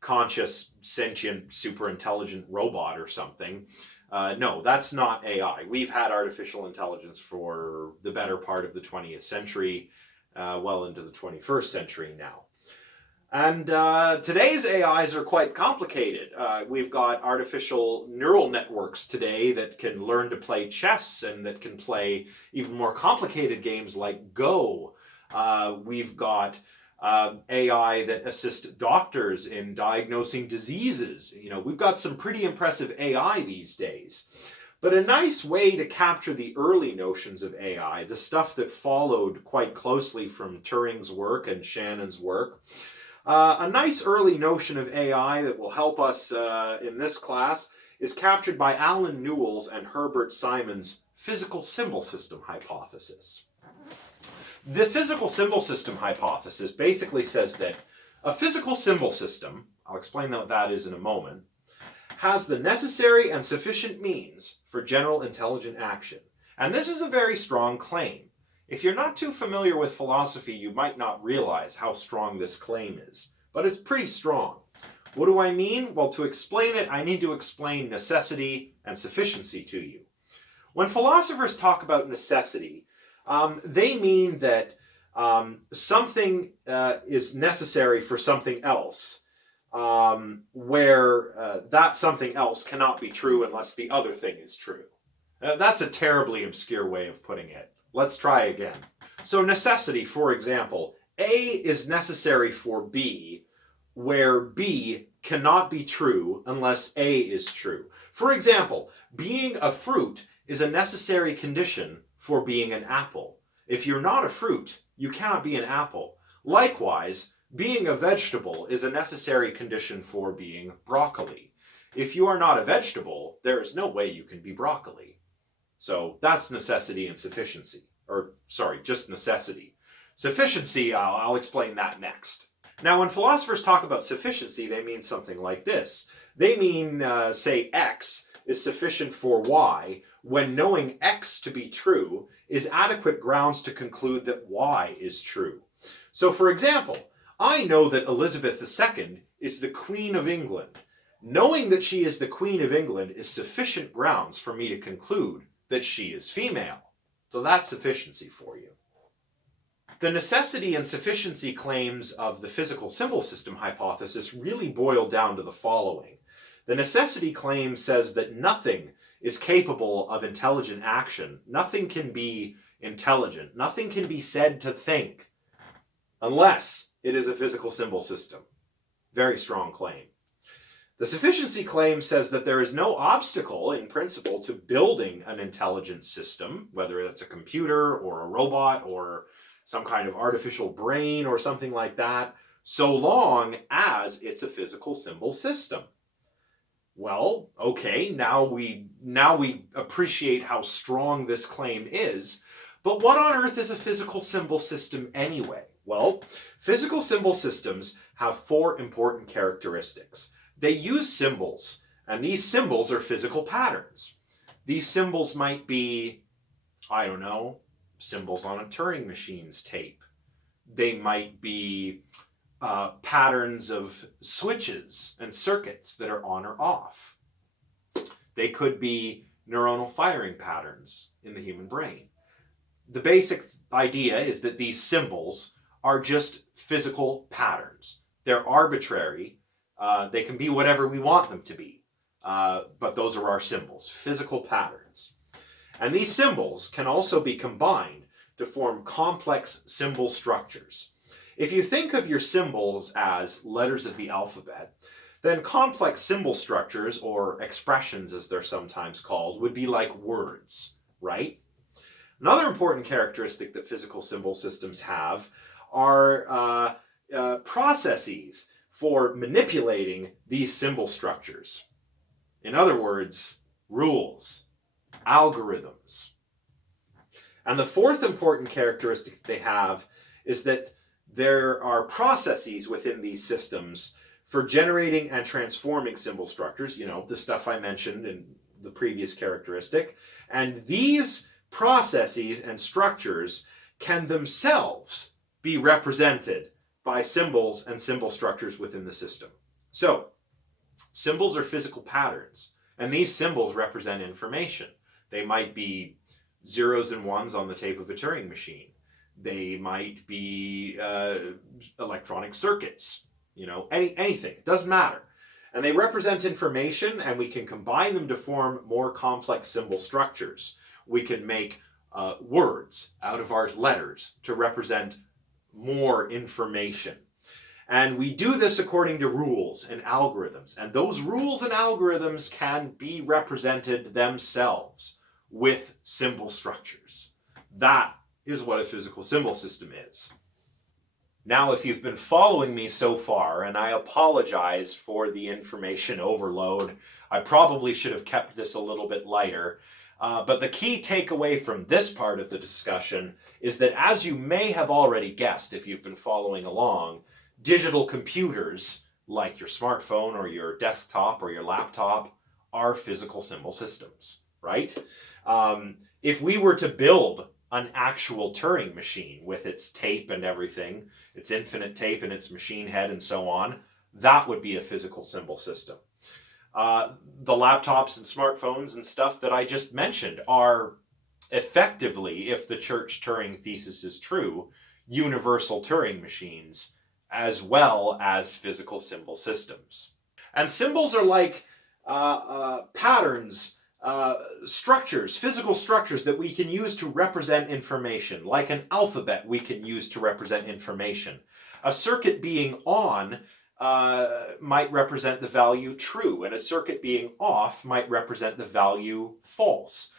conscious, sentient, super intelligent robot or something. No, that's not AI. We've had artificial intelligence for the better part of the 20th century, well into the 21st century now. And today's AIs are quite complicated. We've got artificial neural networks today that can learn to play chess and that can play even more complicated games like Go. We've got AI that assist doctors in diagnosing diseases. We've got some pretty impressive AI these days. But a nice way to capture the early notions of AI, the stuff that followed quite closely from Turing's work and Shannon's work, a nice early notion of AI that will help us in this class is captured by Alan Newell's and Herbert Simon's physical symbol system hypothesis. The physical symbol system hypothesis basically says that a physical symbol system, I'll explain what that is in a moment, has the necessary and sufficient means for general intelligent action. And this is a very strong claim. If you're not too familiar with philosophy, you might not realize how strong this claim is. But it's pretty strong. What do I mean? Well, to explain it, I need to explain necessity and sufficiency to you. When philosophers talk about necessity, they mean that something is necessary for something else, where that something else cannot be true unless the other thing is true. That's a terribly obscure way of putting it. Let's try again. So necessity, for example, A is necessary for B, where B cannot be true unless A is true. For example, being a fruit is a necessary condition for being an apple. If you're not a fruit, you cannot be an apple. Likewise, Being a vegetable is a necessary condition for being broccoli. If you are not a vegetable, there is no way you can be broccoli. So that's necessity and sufficiency. Or, sorry, just necessity. Sufficiency, I'll explain that next. Now, when philosophers talk about sufficiency, they mean something like this. They mean, say, X is sufficient for Y, when knowing X to be true is adequate grounds to conclude that Y is true. So, for example, I know that Elizabeth II is the Queen of England. Knowing that she is the Queen of England is sufficient grounds for me to conclude that she is female. So that's sufficiency for you. The necessity and sufficiency claims of the physical symbol system hypothesis really boil down to the following. The necessity claim says that nothing is capable of intelligent action. Nothing can be intelligent. Nothing can be said to think unless it is a physical symbol system. Very strong claim. The sufficiency claim says that there is no obstacle, in principle, to building an intelligent system, whether it's a computer or a robot or some kind of artificial brain or something like that, so long as it's a physical symbol system. Well, okay, now we appreciate how strong this claim is, but what on earth is a physical symbol system anyway? Well, physical symbol systems have 4 important characteristics. They use symbols, and these symbols are physical patterns. These symbols might be, I don't know, symbols on a Turing Machine's tape. They might be patterns of switches and circuits that are on or off. They could be neuronal firing patterns in the human brain. The basic idea is that these symbols are just physical patterns. They're arbitrary. They can be whatever we want them to be, but those are our symbols, physical patterns. And these symbols can also be combined to form complex symbol structures. If you think of your symbols as letters of the alphabet, then complex symbol structures, or expressions as they're sometimes called, would be like words, right? Another important characteristic that physical symbol systems have are processes for manipulating these symbol structures. In other words, rules, algorithms. And the 4th important characteristic they have is that there are processes within these systems for generating and transforming symbol structures, the stuff I mentioned in the previous characteristic. And these processes and structures can themselves be represented by symbols and symbol structures within the system. So, symbols are physical patterns, and these symbols represent information. They might be zeros and ones on the tape of a Turing machine. They might be electronic circuits, anything. It doesn't matter. And they represent information, and we can combine them to form more complex symbol structures. We can make words out of our letters to represent more information. And we do this according to rules and algorithms. And those rules and algorithms can be represented themselves with symbol structures. That is what a physical symbol system is. Now, if you've been following me so far, and I apologize for the information overload, I probably should have kept this a little bit lighter. But the key takeaway from this part of the discussion is that, as you may have already guessed if you've been following along, digital computers, like your smartphone or your desktop or your laptop, are physical symbol systems, right? If we were to build an actual Turing machine with its tape and everything, its infinite tape and its machine head and so on, that would be a physical symbol system. The laptops and smartphones and stuff that I just mentioned are effectively, if the Church Turing thesis is true, universal Turing machines, as well as physical symbol systems. And symbols are like patterns, structures, physical structures that we can use to represent information. Like an alphabet we can use to represent information. A circuit being on might represent the value true, and a circuit being off might represent the value false.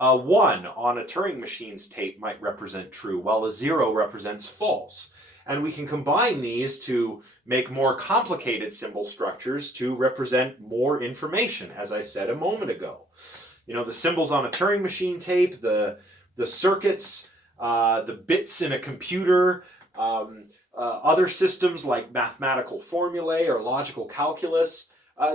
A 1 on a Turing machine's tape might represent true, while a 0 represents false. And we can combine these to make more complicated symbol structures to represent more information, as I said a moment ago. You know, the symbols on a Turing machine tape, the circuits, the bits in a computer, other systems like mathematical formulae or logical calculus,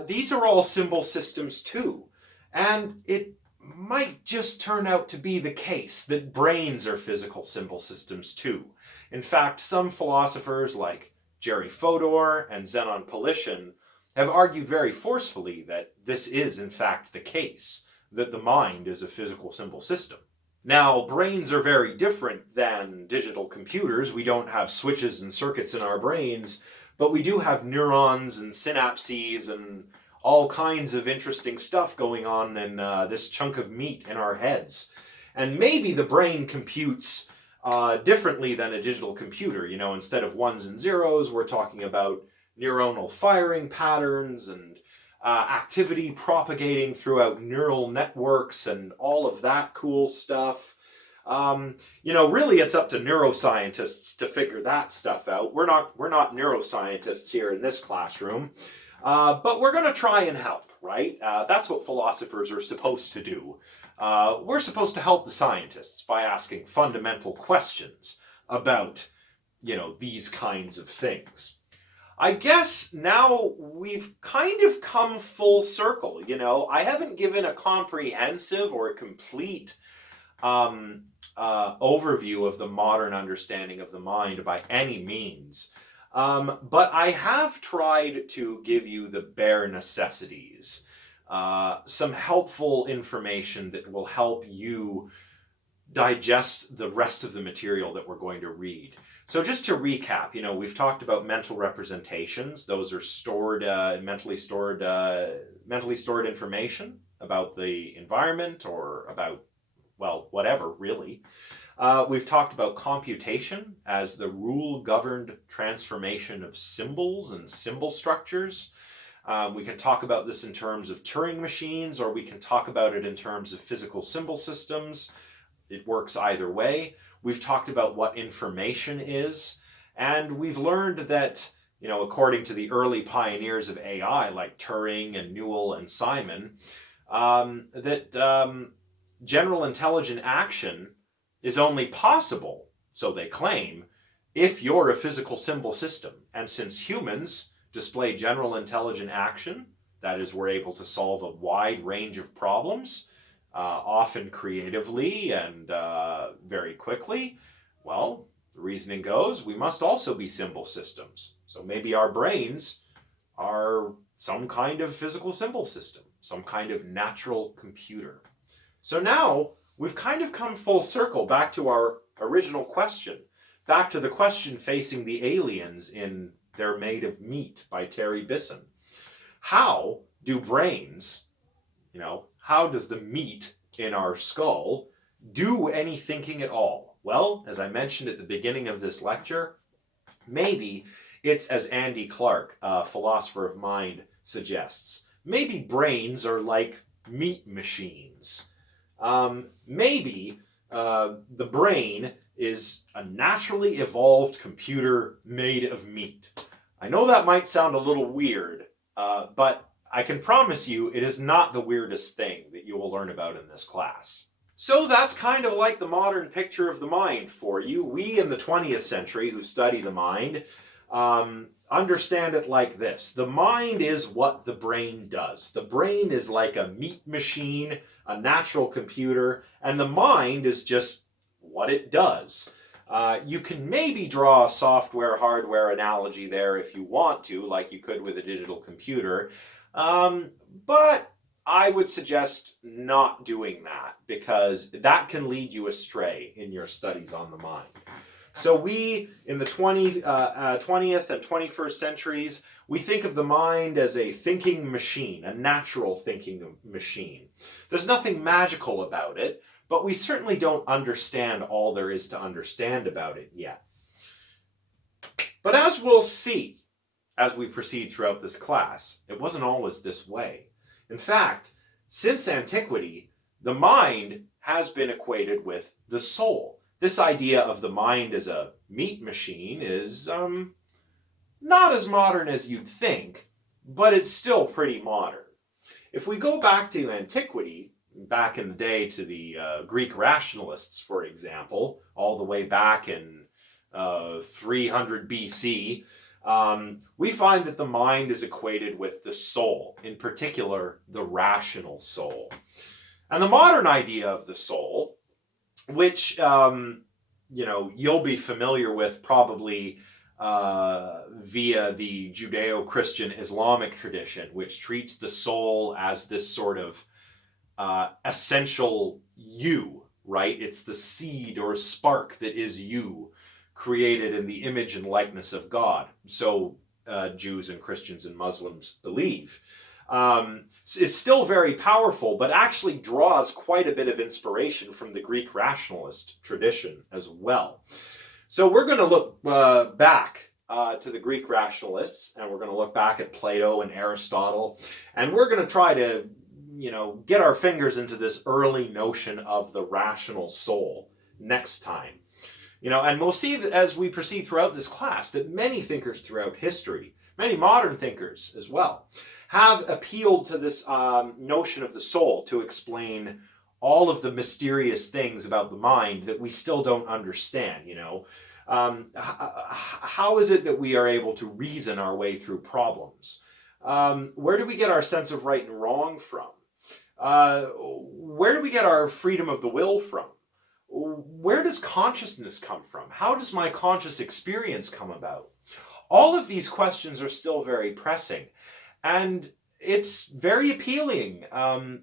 these are all symbol systems too. And it might just turn out to be the case that brains are physical symbol systems too. In fact, some philosophers like Jerry Fodor and Zenon Polishin have argued very forcefully that this is in fact the case, that the mind is a physical symbol system. Now, brains are very different than digital computers. We don't have switches and circuits in our brains, but we do have neurons and synapses and all kinds of interesting stuff going on in this chunk of meat in our heads. And maybe the brain computes differently than a digital computer. You know, instead of ones and zeros, we're talking about neuronal firing patterns and activity propagating throughout neural networks and all of that cool stuff. You know, really it's up to neuroscientists to figure that stuff out. We're not neuroscientists here in this classroom, but we're going to try and help, right? That's what philosophers are supposed to do. We're supposed to help the scientists by asking fundamental questions about, you know, these kinds of things. I guess now we've kind of come full circle, you know. I haven't given a comprehensive or a complete overview of the modern understanding of the mind by any means. But I have tried to give you the bare necessities, some helpful information that will help you digest the rest of the material that we're going to read. So just to recap, you know, we've talked about mental representations. Those are stored, mentally stored information about the environment or about, well, whatever, really. We've talked about computation as the rule-governed transformation of symbols and symbol structures. We can talk about this in terms of Turing machines, or we can talk about it in terms of physical symbol systems. It works either way. We've talked about what information is, and we've learned that, you know, according to the early pioneers of AI like Turing and Newell and Simon, that general intelligent action is only possible, so they claim, if you're a physical symbol system. And since humans display general intelligent action, that is, we're able to solve a wide range of problems, often creatively and very quickly, well, the reasoning goes, we must also be symbol systems. So maybe our brains are some kind of physical symbol system, some kind of natural computer. So now we've kind of come full circle back to our original question, back to the question facing the aliens in They're Made of Meat by Terry Bisson. How do brains, you know, how does the meat in our skull do any thinking at all? Well, as I mentioned at the beginning of this lecture, maybe it's as Andy Clark, a philosopher of mind, suggests. Maybe brains are like meat machines. Maybe the brain is a naturally evolved computer made of meat. I know that might sound a little weird, but I can promise you it is not the weirdest thing that you will learn about in this class. So that's kind of like the modern picture of the mind for you. We in the 20th century who study the mind understand it like this. The mind is what the brain does. The brain is like a meat machine, a natural computer, and the mind is just what it does. You can maybe draw a software-hardware analogy there if you want to, like you could with a digital computer. But I would suggest not doing that, because that can lead you astray in your studies on the mind. So we, in the 20th and 21st centuries, we think of the mind as a thinking machine, a natural thinking machine. There's nothing magical about it, but we certainly don't understand all there is to understand about it yet. But as we'll see, as we proceed throughout this class, it wasn't always this way. In fact, since antiquity, the mind has been equated with the soul. this idea of the mind as a meat machine is not as modern as you'd think, but it's still pretty modern. If we go back to antiquity, back in the day to the Greek rationalists, for example, all the way back in 300 BC, we find that the mind is equated with the soul, in particular, the rational soul. And the modern idea of the soul, which you'll be familiar with probably via the Judeo-Christian Islamic tradition, which treats the soul as this sort of essential you, right? It's the seed or spark that is you, created in the image and likeness of God. So Jews and Christians and Muslims believe. Is still very powerful, but actually draws quite a bit of inspiration from the Greek rationalist tradition as well. So we're going to look back to the Greek rationalists, and we're going to look back at Plato and Aristotle, and we're going to try to, get our fingers into this early notion of the rational soul next time. And we'll see that as we proceed throughout this class that many thinkers throughout history, many modern thinkers as well, have appealed to this notion of the soul to explain all of the mysterious things about the mind that we still don't understand. How is it that we are able to reason our way through problems? Where do we get our sense of right and wrong from? Where do we get our freedom of the will from? Where does consciousness come from? How does my conscious experience come about? All of these questions are still very pressing, and it's very appealing,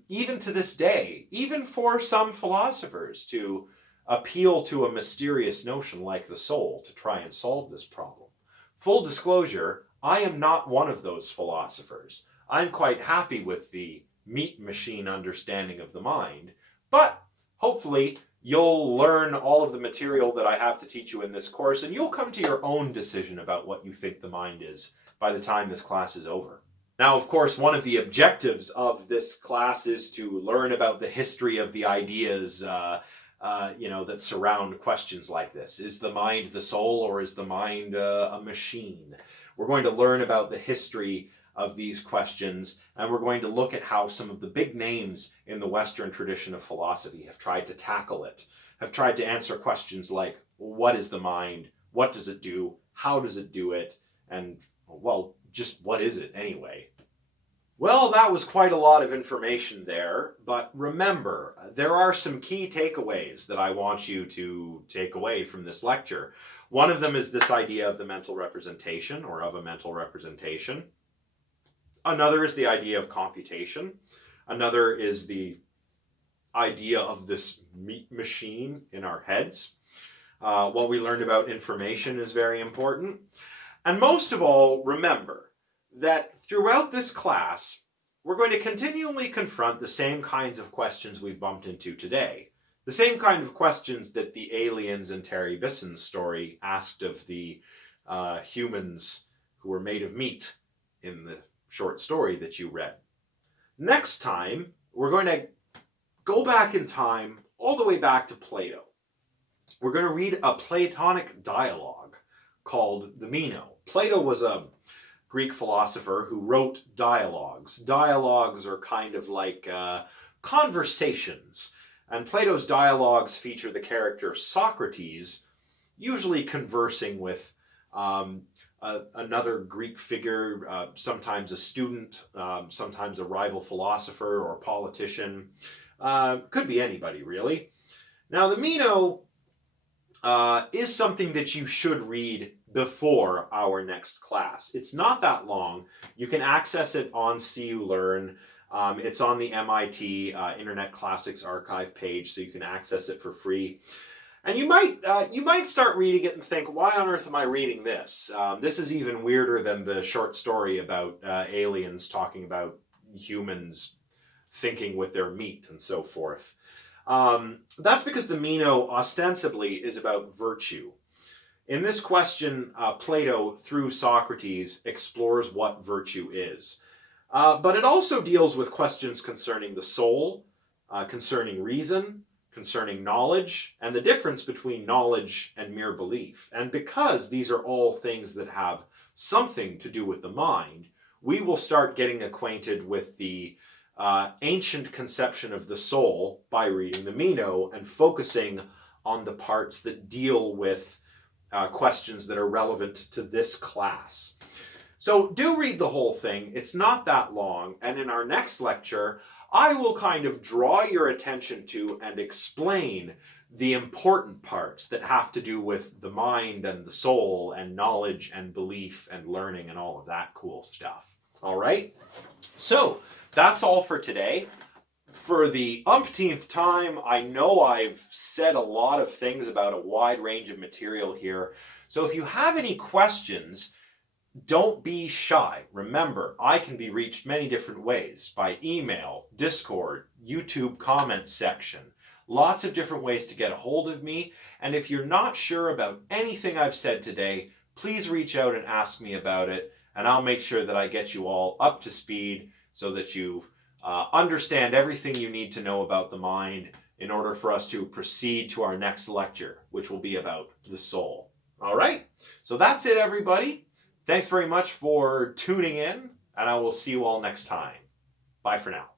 even to this day, even for some philosophers, to appeal to a mysterious notion like the soul to try and solve this problem. Full disclosure, I am not one of those philosophers. I'm quite happy with the meat machine understanding of the mind, but hopefully you'll learn all of the material that I have to teach you in this course, and you'll come to your own decision about what you think the mind is by the time this class is over. Now, of course, one of the objectives of this class is to learn about the history of the ideas that surround questions like this. Is the mind the soul, or is the mind a machine? We're going to learn about the history of these questions, and we're going to look at how some of the big names in the Western tradition of philosophy have tried to tackle it, have tried to answer questions like, what is the mind? What does it do? How does it do it? And, well, just what is it anyway? Well, that was quite a lot of information there, but remember, there are some key takeaways that I want you to take away from this lecture. One of them is this idea of the mental representation, or of a mental representation. Another is the idea of computation. Another is the idea of this meat machine in our heads. What we learned about information is very important. And most of all, remember that throughout this class, we're going to continually confront the same kinds of questions we've bumped into today. The same kind of questions that the aliens in Terry Bisson's story asked of the humans who were made of meat in the short story that you read. Next time, we're going to go back in time, all the way back to Plato. We're going to read a Platonic dialogue called the Meno. Plato was a Greek philosopher who wrote dialogues. Dialogues are kind of like conversations. And Plato's dialogues feature the character Socrates, usually conversing with another Greek figure, sometimes a student, sometimes a rival philosopher or politician. Could be anybody, really. Now, the Meno is something that you should read before our next class. It's not that long. You can access it on CU Learn. It's on the MIT Internet Classics Archive page, so you can access it for free. And you might start reading it and think, why on earth am I reading this? This is even weirder than the short story about aliens talking about humans thinking with their meat and so forth. That's because the Meno ostensibly is about virtue. In this question, Plato, through Socrates, explores what virtue is. But it also deals with questions concerning the soul, concerning reason, concerning knowledge and the difference between knowledge and mere belief. And because these are all things that have something to do with the mind, we will start getting acquainted with the ancient conception of the soul by reading the Meno and focusing on the parts that deal with questions that are relevant to this class. So do read the whole thing. It's not that long. And in our next lecture, I will kind of draw your attention to and explain the important parts that have to do with the mind and the soul and knowledge and belief and learning and all of that cool stuff. All right? So that's all for today. For the umpteenth time, I know I've said a lot of things about a wide range of material here. So if you have any questions, don't be shy. Remember, I can be reached many different ways, by email, Discord, YouTube comment section. Lots of different ways to get a hold of me. And if you're not sure about anything I've said today, please reach out and ask me about it, and I'll make sure that I get you all up to speed so that you understand everything you need to know about the mind in order for us to proceed to our next lecture, which will be about the soul. All right, so that's it, everybody. Thanks very much for tuning in, and I will see you all next time. Bye for now.